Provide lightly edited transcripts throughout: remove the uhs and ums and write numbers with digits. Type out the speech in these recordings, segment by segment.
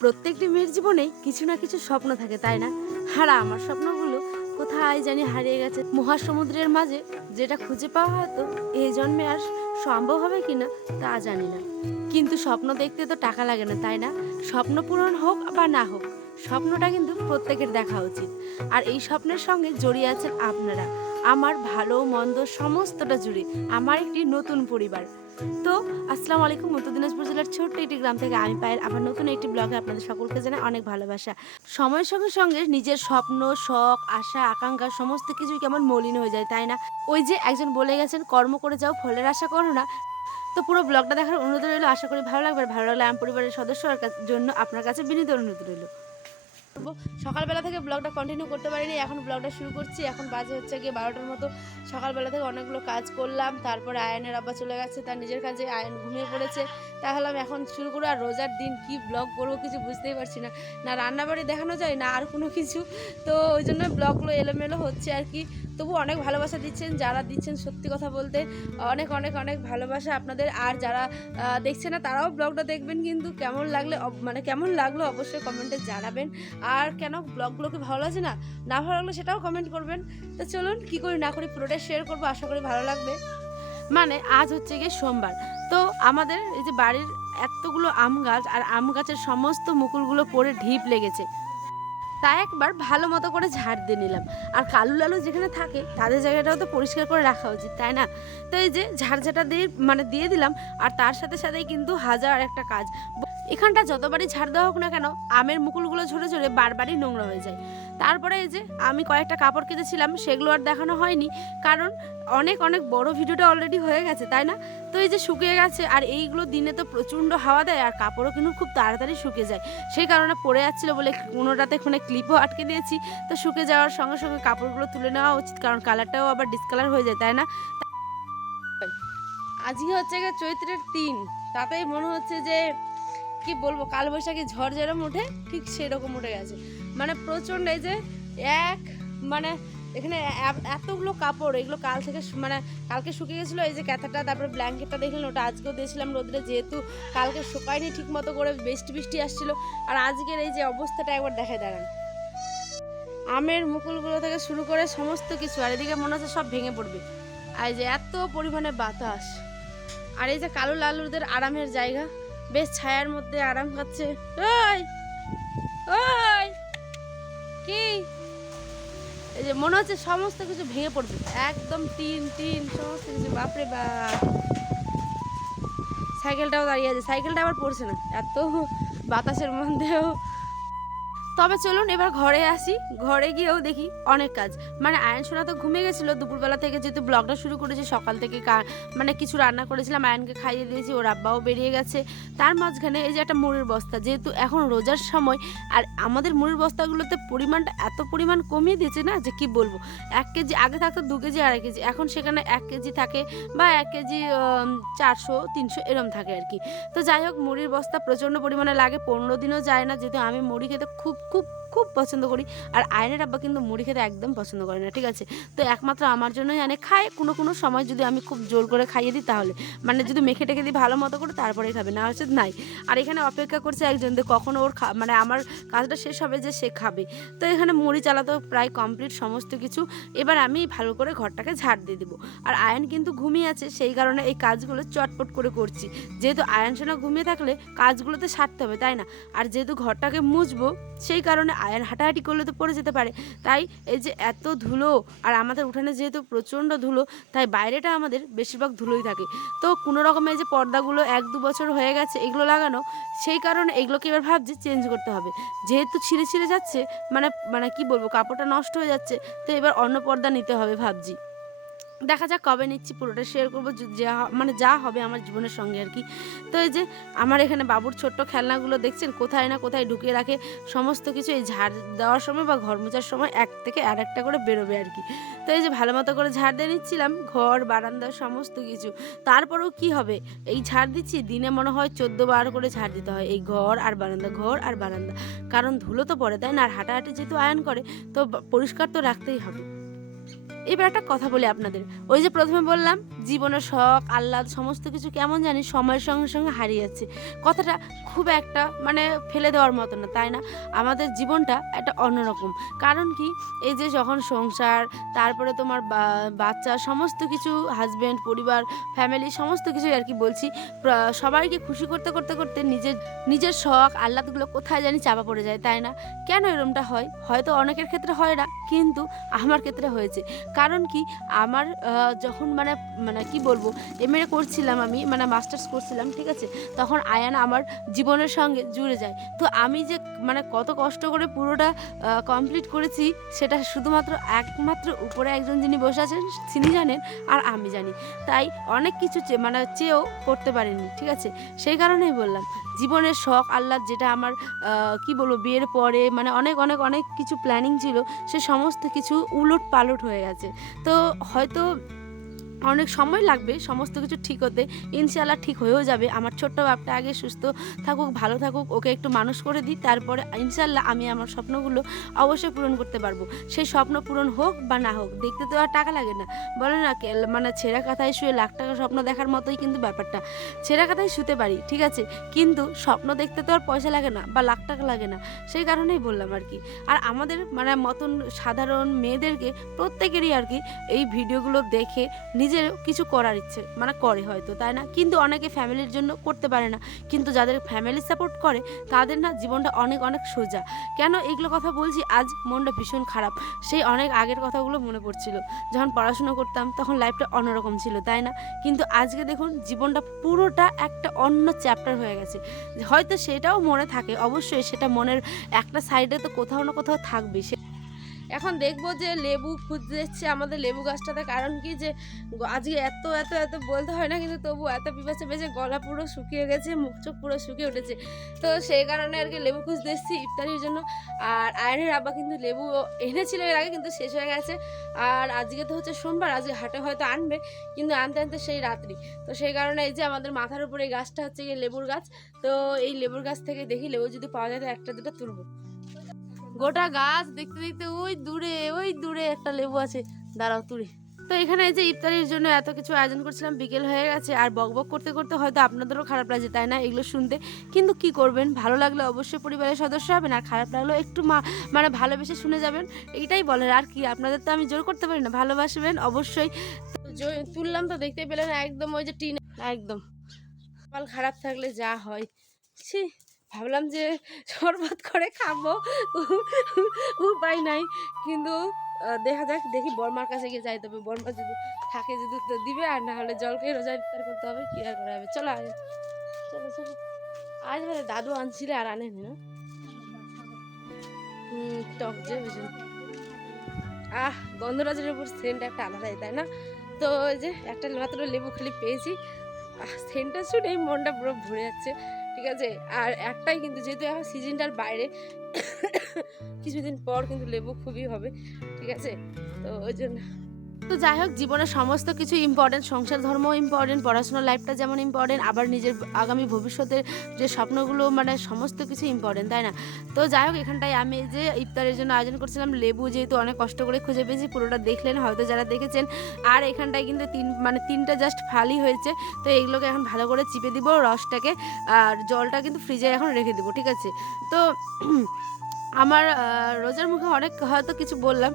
প্রত্যেকটি মেয়ের জীবনে কিছু না কিছু স্বপ্ন থাকে, তাই না? আর আমার স্বপ্নগুলো কোথায় জানি হারিয়ে গেছে মহাসমুদ্রের মাঝে। যেটা খুঁজে পাওয়া হয়তো এই জন্মে আর সম্ভব হবে কিনা তা জানি না। কিন্তু স্বপ্ন দেখতে তো টাকা লাগে না, তাই না? স্বপ্ন পূরণ হোক বা না হোক, স্বপ্নটা কিন্তু প্রত্যেকের দেখা উচিত। আর এই স্বপ্নের সঙ্গে জড়িয়ে আছেন আপনারা, আমার ভালো মন্দ সমস্তটা জুড়ে আমার একটি নতুন পরিবার। তো আসসালামু আলাইকুম। উত্তর দিনাজপুর জেলার ছোট্ট একটি গ্রাম থেকে আমি পায়েল আবার নতুন একটি ব্লগে আপনাদের সকলকে জানাই অনেক ভালোবাসা। সময়ের সঙ্গে সঙ্গে নিজের স্বপ্ন, শখ, আশা, আকাঙ্ক্ষা সমস্ত কিছুই কেমন মলিন হয়ে যায়, তাই না? ওই যে একজন বলে গেছেন, কর্ম করে যাও, ফলের আশা করো না। তো পুরো ব্লগটা দেখার অনুরোধ রইল। আশা করি ভালো লাগবে। আর ভালো লাগলে আমার পরিবারের সদস্যর জন্য আপনার কাছে বিনীত অনুরোধ রইল। সকালবেলা থেকে ব্লগটা কন্টিনিউ করতে পারিনি, এখন ব্লগটা শুরু করছি। এখন বাজে হচ্ছে গিয়ে 12টার মতো। সকালবেলা থেকে অনেকগুলো কাজ করলাম, তারপরে আয়নের আব্বা চলে গেছে তার নিজের কাজে, আয়ন ঘুমিয়ে পড়েছে। তাহলে আমি এখন শুরু করবো। আর রোজার দিন কি ব্লগ করবো কিছু বুঝতেই পারছি না, না রান্নাবাড়ি দেখানো যায় না আর কোনো কিছু। তো ওই জন্য ব্লগগুলো এলোমেলো হচ্ছে আর কি। তবু অনেক ভালোবাসা দিচ্ছেন, যারা দিচ্ছেন সত্যি কথা বলতে অনেক অনেক অনেক ভালোবাসা আপনাদের। আর যারা দেখছে না তারাও ব্লগটা দেখবেন, কিন্তু কেমন লাগলে কেমন লাগলো অবশ্যই কমেন্টে জানাবেন। আর কেন ব্লগগুলো কি ভালো লাগছে না না ভালো লাগলে সেটাও কমেন্ট করবেন। তো চলুন কি করি না করি পুরোটাই শেয়ার করবো, আশা করি ভালো লাগবে। আজ হচ্ছে গিয়ে সোমবার। তো আমাদের এই যে বাড়ির এতগুলো আম গাছ, আর আম গাছের সমস্ত মুকুলগুলো পড়ে ঢিপ লেগেছে, তাই একবার ভালো মতো করে ঝাড় দিয়ে নিলাম। আর কালু লালু যেখানে থাকে তাদের জায়গাটাও তো পরিষ্কার করে রাখা উচিত, তাই না? তো এই যে ঝাড়ঝাঁটা দিয়ে দিলাম। আর তার সাথে সাথেই কিন্তু হাজার একটা কাজ। এখানটা যতবারই ঝাড় দেওয়া হোক না কেন, আমের মুকুলগুলো ঝরে ঝরে বারবারই নোংরা হয়ে যায়। তারপরে এই যে আমি কয়েকটা কাপড় কেটেছিলাম, সেগুলো আর দেখানো হয়নি, কারণ অনেক অনেক বড় ভিডিওটা অলরেডি হয়ে গেছে, তাই না? তো এই যে শুকিয়ে গেছে, আর এইগুলো দিনে তো প্রচণ্ড হাওয়া দেয়, আর কাপড়ও কিন্তু খুব তাড়াতাড়ি শুকিয়ে যায়। সেই কারণে পড়ে যাচ্ছিলো বলে কোনোটাতে কোনো ক্লিপও আটকে দিয়েছি। তো শুকিয়ে যাওয়ার সঙ্গে সঙ্গে কাপড়গুলো তুলে নেওয়া উচিত, কারণ কালারটাও আবার ডিসকালার হয়ে যায়, তাই না? আজকে হচ্ছে গিয়ে চৈত্রের ৩, তাতেই মনে হচ্ছে যে কি বলবো, কালবৈশাখী ঝড় যেরকম ওঠে ঠিক সেরকম উঠে গেছে। প্রচণ্ড এই যে এক মানে এখানে এতগুলো কাপড়, এগুলো কাল থেকে কালকে শুকিয়ে গেছিলো। এই যে ক্যাথাটা, তারপরে ব্ল্যাঙ্কেটটা দেখলেন, ওটা আজকেও দিয়েছিলাম রোদ্রে, যেহেতু কালকে শুকায়নি ঠিক মতো করে, বৃষ্টি বৃষ্টি আসছিলো। আর আজকের এই যে অবস্থাটা একবার দেখায় দাঁড়ান, আমের মুকুলগুলো থেকে শুরু করে সমস্ত কিছু। আর এদিকে মনে হচ্ছে সব ভেঙে পড়বে। আর এই যে এত পরিমাণে বাতাস, আর এই যে কালো লালুদের আরামের জায়গা, বেশ ছায়ার মধ্যে আরাম খাচ্ছে। ওই ওই কি, এই যে মনে হচ্ছে সমস্ত কিছু ভেঙে পড়বে, একদম টিন টিন সমস্ত কিছু। বাপরে বাপ, সাইকেলটাও দাঁড়িয়ে আছে, সাইকেলটা আবার পড়ছে না এত বাতাসের মধ্যেও। তবে চলুন এবার ঘরে আসি। ঘরে গিয়েও দেখি অনেক কাজ। আয়ন সোনা তো ঘুমিয়ে গেছিলো দুপুরবেলা থেকে, যেহেতু ব্লগটা শুরু করেছি সকাল থেকে। কিছু রান্না করেছিলাম, আয়নকে খাইয়ে দিয়েছি, ওর আব্বাও বেরিয়ে গেছে। তার মাঝখানে এই যে একটা মুড়ির বস্তা, যেহেতু এখন রোজার সময়, আর আমাদের মুড়ির বস্তাগুলোতে পরিমাণটা এত পরিমাণ কমিয়ে দিয়েছে না যে কি বলবো। 1 কেজি আগে থাকতো 2 কেজি 2.5 কেজি, এখন সেখানে 1 কেজি থাকে, বা 1 কেজি 400-300 এরম থাকে আর কি। তো যাই হোক, মুড়ির বস্তা প্রচণ্ড পরিমাণে লাগে, 15 দিনও যায় না, যেহেতু আমি মুড়ি খেতে খুব খুব খুব পছন্দ করি। আর আয়নের আব্বা কিন্তু মুড়ি খেতে একদম পছন্দ করে না, ঠিক আছে? তো একমাত্র আমার জন্যই আনে, খায় কোনো কোনো সময়, যদি আমি খুব জোর করে খাইয়ে দিই তাহলে, যদি মেখে টেখে দিই ভালো মতো করে, তারপরেই খাবে, না হচ্ছে নাই। আর এখানে অপেক্ষা করছে একজন, কখন ওর আমার কাজটা শেষ হবে যে সে খাবে। তো এখানে মুড়ি চালাতো প্রায় কমপ্লিট সমস্ত কিছু। এবার আমি ভালো করে ঘরটাকে ঝাড় দিয়ে দেবো। আর আয়ন কিন্তু ঘুমিয়ে আছে, সেই কারণে এই কাজগুলো চটপট করে করছি, যেহেতু আয়ন সোনা ঘুমিয়ে থাকলে কাজগুলোতে সারতে হবে, তাই না? আর যেহেতু ঘরটাকে মুছবো, সেই কারণে আয়ন হাঁটাহাঁটি করলে তো পড়ে যেতে পারে। তাই এই যে এত ধুলো, আর আমাদের উঠানে যেহেতু প্রচণ্ড ধুলো, তাই বাইরেটা আমাদের বেশিরভাগ ধুলোই থাকে। তো কোনো রকমের যে পর্দাগুলো 1-2 বছর হয়ে গেছে এগুলো লাগানো, সেই কারণে এগুলোকে এবার ভাবছি চেঞ্জ করতে হবে, যেহেতু ছিঁড়ে ছিঁড়ে যাচ্ছে, কি বলবো, কাপড়টা নষ্ট হয়ে যাচ্ছে। তো এবার অন্য পর্দা নিতে হবে ভাবছি। দেখা যাক কবে নিচ্ছি, পুরোটা শেয়ার করবো, যা হবে আমার জীবনের সঙ্গে আর কি। তো এই যে আমার এখানে বাবুর ছোট্ট খেলনাগুলো দেখছেন, কোথায় না কোথায় ঢুকিয়ে রাখে। সমস্ত কিছু এই ঝাড় দেওয়ার সময় বা ঘর মোছার সময় এক থেকে আর একটা করে বেরোবে আর কি। তো এই যে ভালো মতো করে ঝাড় দিয়ে নিচ্ছিলাম ঘর বারান্দা সমস্ত কিছু। তারপরেও কি হবে, এই ঝাড় দিচ্ছি, দিনে মনে হয় 14 বার করে ঝাড় দিতে হয় এই ঘর আর বারান্দা, ঘর আর বারান্দা, কারণ ধুলো তো পড়ে, তাই না? আর হাঁটাহাঁটি যেহেতু আয়ন করে, তো পরিষ্কার তো রাখতেই হবে। এবার একটা কথা বলি আপনাদের, ওই যে প্রথমে বললাম জীবনের শখ আহ্লাদ সমস্ত কিছু কেমন জানি সময়ের সঙ্গে সঙ্গে হারিয়ে যাচ্ছে, কথাটা খুব একটা মানে ফেলে দেওয়ার মতো না, তাই না? আমাদের জীবনটা একটা অন্যরকম। কারণ কি, এই যে যখন সংসার, তারপরে তোমার বাচ্চা সমস্ত কিছু, হাজব্যান্ড, পরিবার, ফ্যামিলি সমস্ত কিছুই আর কি বলছি, সবাইকে খুশি করতে করতে করতে নিজের নিজের শখ আহ্লাদগুলো কোথায় জানি চাপা পড়ে যায়, তাই না? কেন এরকমটা হয়? হয়তো অনেকের ক্ষেত্রে হয় না, কিন্তু আমার ক্ষেত্রে হয়েছে। কারণ কি, আমার যখন মানে মানে কি বলবো, এমএ করছিলাম আমি, মানে মাস্টার্স করছিলাম, ঠিক আছে, তখন আয়ান আমার জীবনের সঙ্গে জুড়ে যায়। তো আমি যে মানে কত কষ্ট করে পুরোটা কমপ্লিট করেছি, সেটা শুধুমাত্র একমাত্র উপরে একজন যিনি বসে আছেন তিনি জানেন, আর আমি জানি। তাই অনেক কিছু মানে চেয়েও করতে পারিনি, ঠিক আছে। সেই কারণেই বললাম, জীবনের শখ আহ্লাদ যেটা আমার কি বলবো, বিয়ের পরে মানে অনেক অনেক অনেক কিছু প্ল্যানিং ছিল, সে সমস্ত কিছু উলট পালট হয়ে গেছে। তো হয়তো অনেক সময় লাগবে সমস্ত কিছু ঠিক হতে, ইনশাআল্লাহ ঠিক হয়েও যাবে। আমার ছোট্ট বাপটা আগে সুস্থ থাকুক, ভালো থাকুক, ওকে একটু মানুষ করে দিই, তারপরে ইনশাআল্লাহ আমি আমার স্বপ্নগুলো অবশ্যই পূরণ করতে পারবো। সেই স্বপ্ন পূরণ হোক বা না হোক, দেখতে তো আর টাকা লাগে না, বলে না মানে ছেঁড়া কাঁথায় শুয়ে লাখ টাকা স্বপ্ন দেখার মতোই কিন্তু ব্যাপারটা। ছেঁড়া কাঁথায় শুতে পারি, ঠিক আছে, কিন্তু স্বপ্ন দেখতে তো আর পয়সা লাগে না বা লাখ টাকা লাগে না। সেই কারণেই বললাম আর কি। আর আমাদের মানে মতন সাধারণ মেয়েদেরকে প্রত্যেকেরই আর কি এই ভিডিওগুলো দেখে নিজের কিছু করার ইচ্ছে মানে করে হয়তো, তাই না? কিন্তু অনেকে ফ্যামিলির জন্য করতে পারে না, কিন্তু যাদের ফ্যামিলি সাপোর্ট করে তাদের না জীবনটা অনেক অনেক সোজা। কেন এইগুলো কথা বলছি, আজ মনটা ভীষণ খারাপ। সেই অনেক আগের কথাগুলো মনে পড়ছিল, যখন পড়াশোনা করতাম তখন লাইফটা অন্যরকম ছিল, তাই না? কিন্তু আজকে দেখুন জীবনটা পুরোটা একটা অন্য চ্যাপ্টার হয়ে গেছে। হয়তো সেটাও মনে থাকে, অবশ্যই সেটা মনের একটা সাইডে তো কোথাও না কোথাও থাকবে। এখন দেখবো যে লেবু খুঁজতে যাচ্ছে আমাদের লেবু গাছটাতে, কারণ কি যে আজকে এত এত এত বলতে হয় না, কিন্তু তবু এত পিপাসা পেয়েছে, গলা পুরো শুকিয়ে গেছে, মুখ চোখ পুরো শুকিয়ে উঠেছে। তো সেই কারণে আর কি লেবু খুঁজতে এসেছি ইফতারির জন্য। আর আয়নের আব্বা কিন্তু লেবু এনেছিল এর আগে, কিন্তু শেষ হয়ে গেছে। আর আজকে তো হচ্ছে সোমবার, আজকে হাটে হয়তো আনবে, কিন্তু আনতে আনতে সেই রাত্রি। তো সেই কারণে এই যে আমাদের মাথার উপরে এই গাছটা হচ্ছে গিয়ে লেবুর গাছ। তো এই লেবুর গাছ থেকে দেখি লেবু যদি পাওয়া যায় তো একটা দুটো তুলবো। গোটা গাছ দেখতে দেখতে ওই দূরে একটা লেবু আছে, দাঁড়াও তুলি। তো এখানে এই যে ইফতারির জন্য এত কিছু আয়োজন করছিলাম, বিকেল হয়ে গেছে, আর বকবক করতে করতে হয়তো আপনাদেরও খারাপ লাগছে, তাই না, এগুলো শুনতে? কিন্তু কি করবেন, ভালো লাগলে অবশ্যই পরিবারের সদস্য হবেন, আর খারাপ লাগলেও একটু মানে ভালোবেসে শুনে যাবেন, এইটাই বলেন। আর কি, আপনাদের তো আমি জোর করতে পারি না, ভালোবাসবেন অবশ্যই। তুললাম তো দেখতে পেলেন, একদম ওই যে টিন, একদম কপাল খারাপ থাকলে যা হয়। ছি, ভাবলাম যে শরবত করে খাবো, উপায় নাই। কিন্তু দেখা যাক, দেখি বর্মার কাছে গিয়ে যাই, তবে বর্মা যদি থাকে যদি তো দিবে, আর না হলে জল খেয়ে রোজা ইফতার করতে হবে, কি আর করা হবে। চলো চলো চলো, আজ মানে দাদু আনছিলে আর আনেনি না। টক যে বুঝুন, গন্ধরাজের উপর সেন্ট একটা আলাদাই, তাই না? তো ওই যে একটা মাত্র লেবু খালি পেয়েছি, সেন্টটা শুনেই মনটা পুরো ভরে যাচ্ছে, ঠিক আছে। আর একটাই কিন্তু, যেহেতু এখন সিজনটার বাইরে, কিছুদিন পর কিন্তু লেবু খুবই হবে, ঠিক আছে। তো ওই জন্য তো যাই হোক, জীবনের সমস্ত কিছু ইম্পর্টেন্ট, সংসার ধর্মও ইম্পর্টেন্ট, পড়াশোনার লাইফটা যেমন ইম্পর্টেন্ট, আবার নিজের আগামী ভবিষ্যতের যে স্বপ্নগুলো মানে সমস্ত কিছু ইম্পর্টেন্ট, তাই না? তো যাই হোক, এখানটায় আমি যে ইফতারের জন্য আয়োজন করছিলাম, লেবু যেহেতু অনেক কষ্ট করে খুঁজে পেয়েছি, পুরোটা দেখলেন হয়তো যারা দেখেছেন। আর এখানটায় কিন্তু তিনটা জাস্ট ফালি হয়েছে। তো এইগুলোকে এখন ভালো করে চিপে দিব রসটাকে, আর জলটা কিন্তু ফ্রিজে এখন রেখে দেবো, ঠিক আছে। তো আমার রোজার মুখে অনেক হয়তো কিছু বললাম,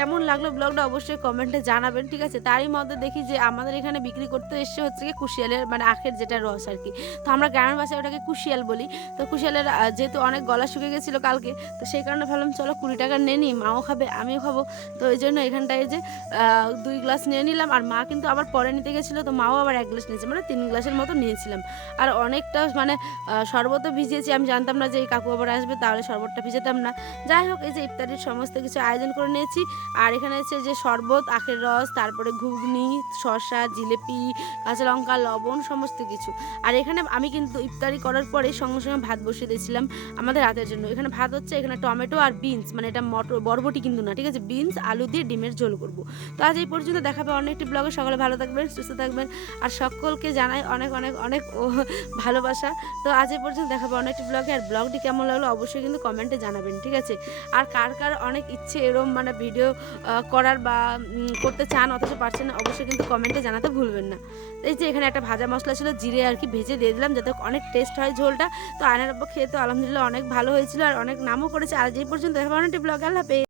কেমন লাগলো ব্লগটা অবশ্যই কমেন্টে জানাবেন, ঠিক আছে। তারই মধ্যে দেখি যে আমাদের এখানে বিক্রি করতে এসছে হচ্ছে কি কুশিয়ালের মানে আখের যেটা রস আর কি, তো আমরা গ্রামের ভাষায় ওটাকে কুশিয়াল বলি। তো কুশিয়ালের যেহেতু অনেক গলা শুকিয়ে গেছিলো কালকে, তো সেই কারণে ভাবলাম চলো 20 টাকা নিয়ে নিই, মাও খাবে আমিও খাবো। তো এই জন্য এখানটায় যে 2 গ্লাস নিয়ে নিলাম, আর মা কিন্তু আবার পরে নিতে গেছিলো, তো মাও আবার 1 গ্লাস নিয়েছে, মানে 3 গ্লাসের মতো নিয়েছিলাম। আর অনেকটা মানে শরবতও ভিজিয়েছি, আমি জানতাম না যে এই কাকু আবার আসবে, তাহলে শরবতটা ভিজাতাম না। যাই হোক, এই যে ইফতারির সমস্ত কিছু আয়োজন করে নিয়েছি। আর এখানে আছে যে শরবত, আখের রস, তারপরে ঘুগনি, শসা, জিলেপি, কাঁচা লঙ্কা, লবণ, সমস্ত কিছু। আর এখানে আমি কিন্তু ইফতারি করার পরে সঙ্গে সঙ্গে ভাত বসিয়ে দিয়েছিলাম আমাদের রাতের জন্য। এখানে ভাত হচ্ছে, এখানে টমেটো আর বিনস, মানে এটা বরবটি কিন্তু না, ঠিক আছে, বিনস আলু দিয়ে ডিমের ঝোল করব। তো আজ এই পর্যন্ত, দেখাবে অন্য একটি ব্লগে। সকালে ভালো থাকবেন, সুস্থ থাকবেন, আর সকলকে জানাই অনেক অনেক অনেক ভালোবাসা। তো আজ এই পর্যন্ত, দেখাবে অন্য একটি ব্লগে। আর ব্লগটি কেমন লাগলো অবশ্যই কিন্তু কমেন্টে জানাবেন, ঠিক আছে। আর কার কার অনেক ইচ্ছে এরম মানে ভিডিও করার বা করতে চান অথচ পারছেন না, অবশ্যই কিন্তু কমেন্টে জানাতে ভুলবেন না। এই যে এখানে একটা ভাজা মশলা ছিল, জিরে আর কি ভেজে দিয়ে দিলাম যাতে অনেক টেস্ট হয় ঝোলটা। তো আয়নার আব্বা খেয়ে তো আলহামদুলিল্লাহ অনেক ভালো হয়েছিল আর অনেক নামও করেছে। আজ এই পর্যন্ত দেখা হবে ব্লগে। আল্লাহ হাফেজ।